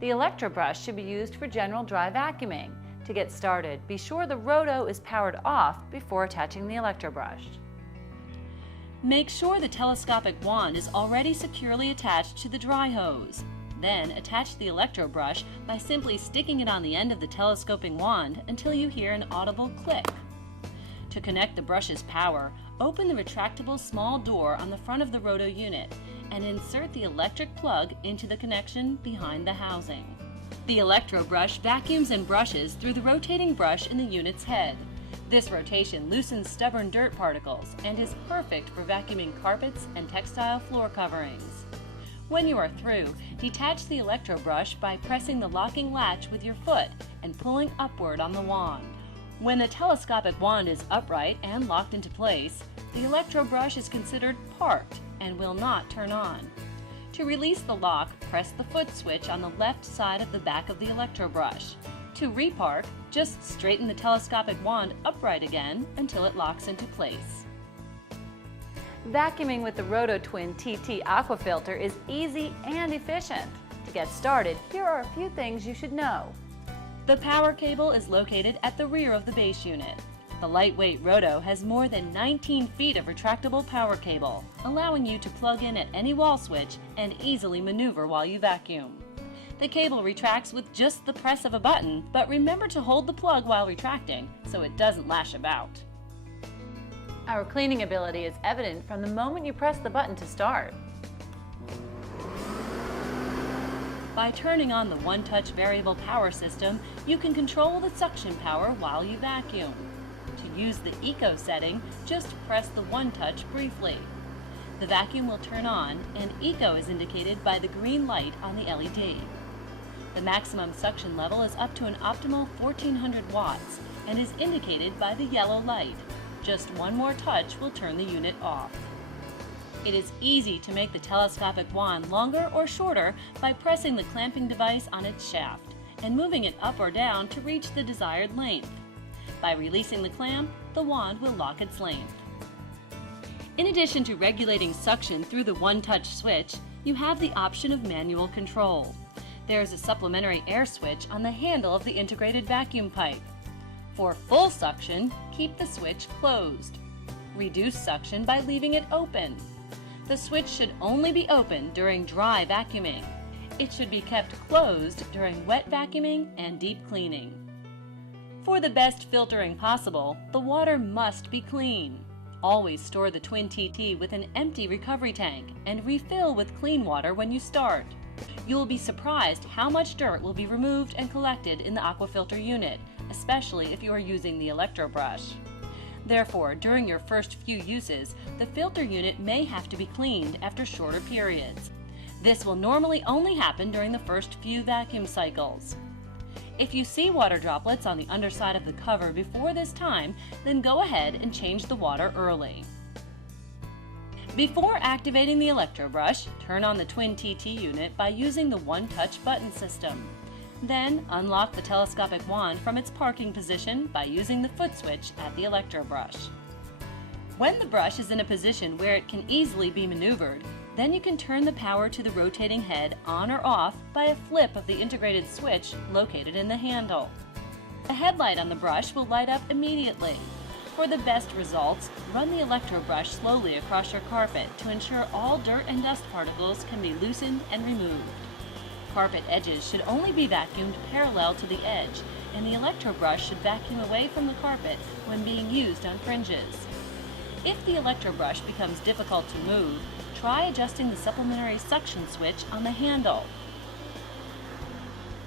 The Electrobrush should be used for general dry vacuuming. To get started, be sure the Rotho is powered off before attaching the Electrobrush. Make sure the telescopic wand is already securely attached to the dry hose. Then attach the Electrobrush by simply sticking it on the end of the telescoping wand until you hear an audible click. To connect the brush's power, open the retractable small door on the front of the Rotho unit and insert the electric plug into the connection behind the housing. The Electrobrush vacuums and brushes through the rotating brush in the unit's head. This rotation loosens stubborn dirt particles and is perfect for vacuuming carpets and textile floor coverings. When you are through, detach the Electrobrush by pressing the locking latch with your foot and pulling upward on the wand. When the telescopic wand is upright and locked into place, the Electrobrush is considered parked and will not turn on. To release the lock, press the foot switch on the left side of the back of the Electrobrush. To repark, just straighten the telescopic wand upright again until it locks into place. Vacuuming with the Rotho Twin TT Aqua Filter is easy and efficient. To get started, here are a few things you should know. The power cable is located at the rear of the base unit. The lightweight Rotho has more than 19 feet of retractable power cable, allowing you to plug in at any wall switch and easily maneuver while you vacuum. The cable retracts with just the press of a button, but remember to hold the plug while retracting so it doesn't lash about. Our cleaning ability is evident from the moment you press the button to start. By turning on the one-touch variable power system, you can control the suction power while you vacuum. To use the Eco setting, just press the one-touch briefly. The vacuum will turn on, and Eco is indicated by the green light on the LED. The maximum suction level is up to an optimal 1400 watts and is indicated by the yellow light. Just one more touch will turn the unit off. It is easy to make the telescopic wand longer or shorter by pressing the clamping device on its shaft and moving it up or down to reach the desired length. By releasing the clamp, the wand will lock its length. In addition to regulating suction through the one-touch switch, you have the option of manual control. There is a supplementary air switch on the handle of the integrated vacuum pipe. For full suction, keep the switch closed. Reduce suction by leaving it open. The switch should only be open during dry vacuuming. It should be kept closed during wet vacuuming and deep cleaning. For the best filtering possible, the water must be clean. Always store the Twin TT with an empty recovery tank and refill with clean water when you start. You will be surprised how much dirt will be removed and collected in the aquafilter unit, especially if you are using the Electrobrush. Therefore, during your first few uses, the filter unit may have to be cleaned after shorter periods. This will normally only happen during the first few vacuum cycles. If you see water droplets on the underside of the cover before this time, then go ahead and change the water early. Before activating the Electrobrush, turn on the Twin TT unit by using the one-touch button system. Then, unlock the telescopic wand from its parking position by using the foot switch at the Electrobrush. When the brush is in a position where it can easily be maneuvered, then you can turn the power to the rotating head on or off by a flip of the integrated switch located in the handle. The headlight on the brush will light up immediately. For the best results, run the Electrobrush slowly across your carpet to ensure all dirt and dust particles can be loosened and removed. Carpet edges should only be vacuumed parallel to the edge, and the Electrobrush should vacuum away from the carpet when being used on fringes. If the Electrobrush becomes difficult to move, try adjusting the supplementary suction switch on the handle.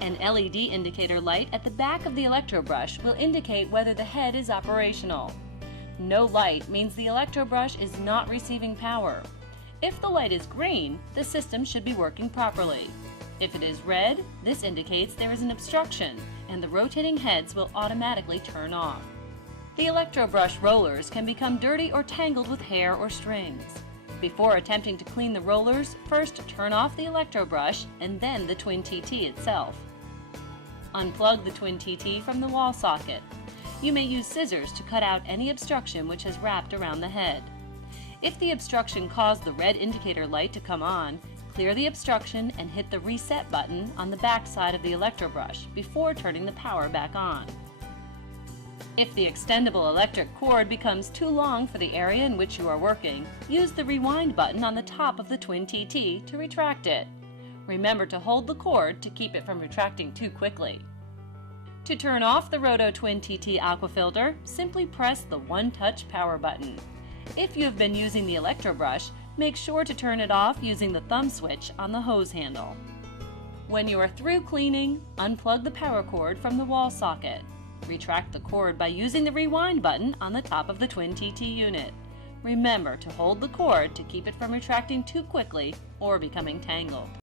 An LED indicator light at the back of the Electrobrush will indicate whether the head is operational. No light means the Electrobrush is not receiving power. If the light is green, the system should be working properly. If it is red, this indicates there is an obstruction, and the rotating heads will automatically turn off. The Electrobrush rollers can become dirty or tangled with hair or strings. Before attempting to clean the rollers, first turn off the Electrobrush and then the Twin TT itself. Unplug the Twin TT from the wall socket. You may use scissors to cut out any obstruction which has wrapped around the head. If the obstruction caused the red indicator light to come on, Clear the obstruction and hit the reset button on the back side of the electrobrush before turning the power back on. If the extendable electric cord becomes too long for the area in which you are working, use the rewind button on the top of the Twin TT to retract it. Remember to hold the cord to keep it from retracting too quickly. To turn off the Rotho Twin TT aquafilter, simply press the one-touch power button. If you have been using the electrobrush, make sure to turn it off using the thumb switch on the hose handle. When you are through cleaning, unplug the power cord from the wall socket. Retract the cord by using the rewind button on the top of the Twin TT unit. Remember to hold the cord to keep it from retracting too quickly or becoming tangled.